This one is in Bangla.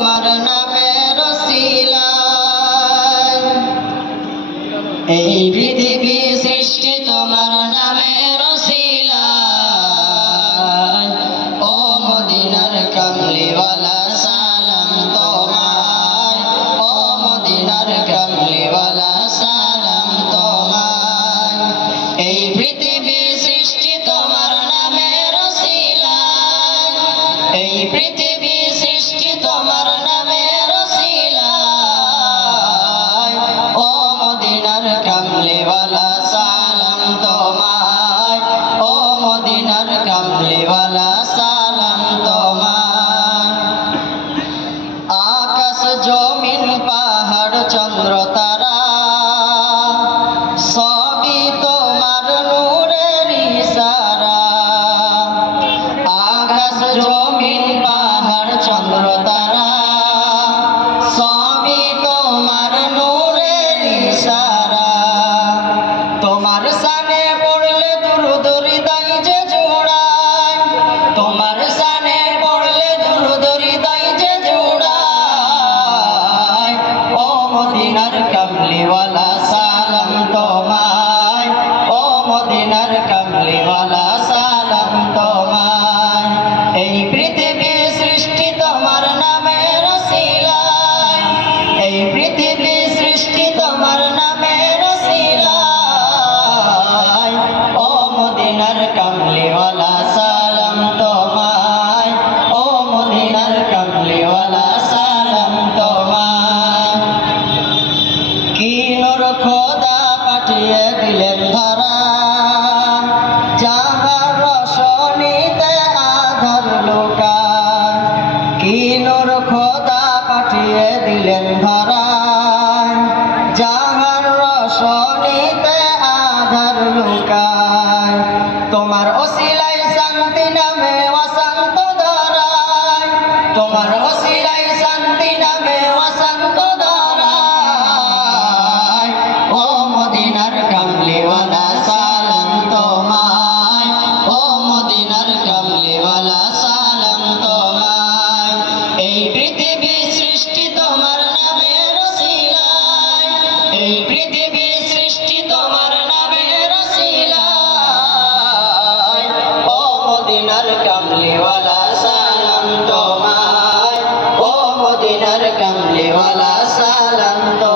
তোমার নামের ওসিলায় এই পৃথিবী সৃষ্টি তোমার নামের ওসিলায় ও মদিনার কামলিওয়ালা সালাম তোমায় ও মদিনার কামলিওয়ালা সালাম তোমায় এই পৃথিবী সৃষ্টি তোমার নামের ওসিলায় এই পৃথিবী সৃষ্টি তোমার নামের ওসিলায় ও মদিনার কামলিওয়ালা সালাম তোমায় ও মদিনার কামলিওয়ালা সালাম তোমায় আকাশ জমিন পাহাড় চন্দ্র তারা সবই তোমার নূরের ইশারা আকাশ জমিন পাহাড় চন্দ্র তারা সবই তোমার নূরের ইশারা তোমার শানে পড়লে দুরূদ হৃদয় যে জোড়ায় তোমার শানে পড়লে দুরূদ হৃদয় যে জোড়ায় ও মদিনার কামলিওয়ালা সালাম তোমায় ও মদিনার কামলিওয়ালা সালাম তোমায় এই পৃথিবী সৃষ্টি তোমার নামের ওসিলায় এই পৃথিবী সৃষ্টি তোমার নামের ওসিলায় ও মদিনার কামলিওয়ালা সালাম তোমায় ও মদিনার কামলিওয়ালা সালাম তোমায় কি নূর খোদা পাঠিয়ে দিলেন ধরা যাহার রোশনীতে আধার লুকায় কি নূর খোদা পাঠিয়ে দিলেন ধরা যাহার রোশনীতে আধার লুকায় তোমার ওসিলায় শান্তি নামে অশান্ত ধরায় তোমার ওসিলায় শান্তি নামে অশান্ত ধরায় ও মদিনার কামলিওয়ালা সালাম তোমায় ও মদিনার কামলিওয়ালা সালাম তোমায় এই পৃথিবী সৃষ্টি তোমার নামের ওসিলায় এই পৃথিবী সৃষ্টি তোমার নামের ওসিলায় ও মদিনার কামলিওয়ালা সালাম তোমায় ও মদিনার কামলিওয়ালা সালাম তোমায়।